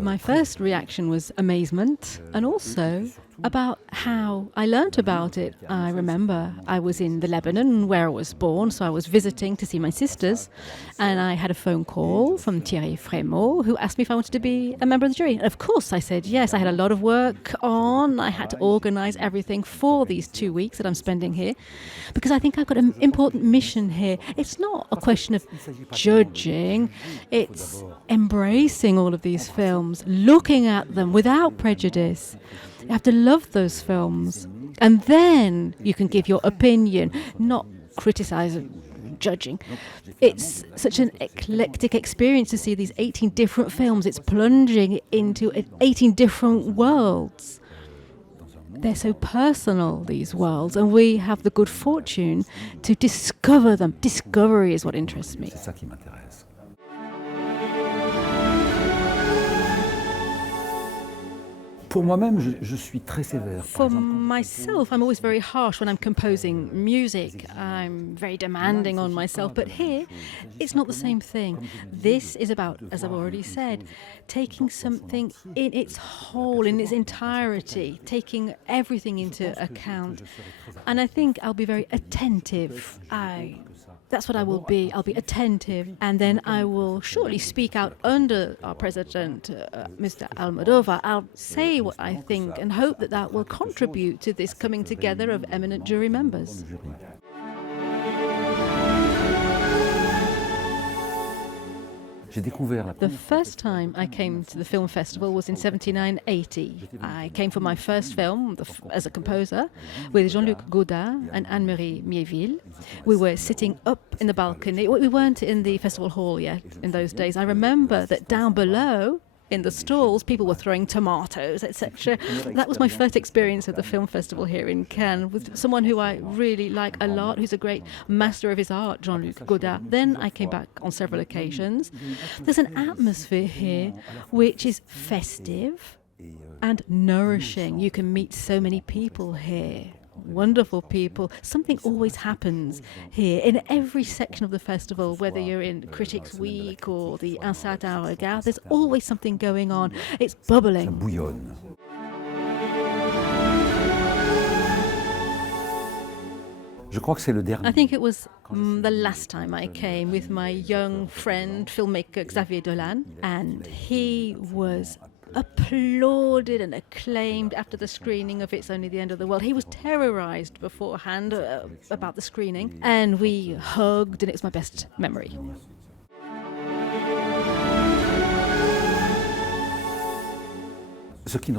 My first reaction was amazement, and also about how I learnt about it. I remember I was in the Lebanon where I was born, so I was visiting to see my sisters, and I had a phone call from Thierry Frémaux, who asked me if I wanted to be a member of the jury. And of course I said yes. I had a lot of work on. I had to organise everything for these 2 weeks that I'm spending here, because I think I've got an important mission here. It's not a question of judging, it's embracing all of these films, looking at them without prejudice. You have to love those films, and then you can give your opinion, not criticise and judging. It's such an eclectic experience to see these 18 different films. It's plunging into 18 different worlds. They're so personal, these worlds, and we have the good fortune to discover them. Discovery is what interests me. For myself, I'm always very harsh when I'm composing music. I'm very demanding on myself, but here, it's not the same thing. This is about, as I've already said, taking something in its whole, in its entirety, taking everything into account. And I think I'll be very attentive. That's what I will be. I'll be attentive, and then I will shortly speak out under our president, Mr. Almodovar. I'll say what I think and hope that that will contribute to this coming together of eminent jury members. The first time I came to the film festival was in 1979-80. I came for my first film as a composer with Jean-Luc Godard and Anne-Marie Miéville. We were sitting up in the balcony. We weren't in the festival hall yet in those days. I remember that down below, in the stalls, people were throwing tomatoes, etc. That was my first experience of the film festival here in Cannes, with someone who I really like a lot, who's a great master of his art, Jean-Luc Godard. Then I came back on several occasions. There's an atmosphere here which is festive and nourishing. You can meet so many people here. Wonderful people. Something always happens here in every section of the festival, whether you're in Critics Week or the Un Certain Regard, there's always something going on. It's bubbling. I think it was the last time I came with my young friend, filmmaker Xavier Dolan, and he was applauded and acclaimed after the screening of It's Only the End of the World. He was terrorized beforehand about the screening, and we hugged, and it was my best memory.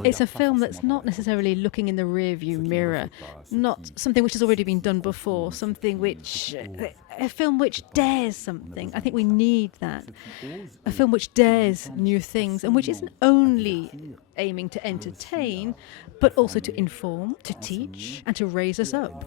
It's a film that's not necessarily looking in the rearview mirror, not something which has already been done before, a film which dares something. I think we need that. A film which dares new things and which isn't only aiming to entertain, but also to inform, to teach, and to raise us up.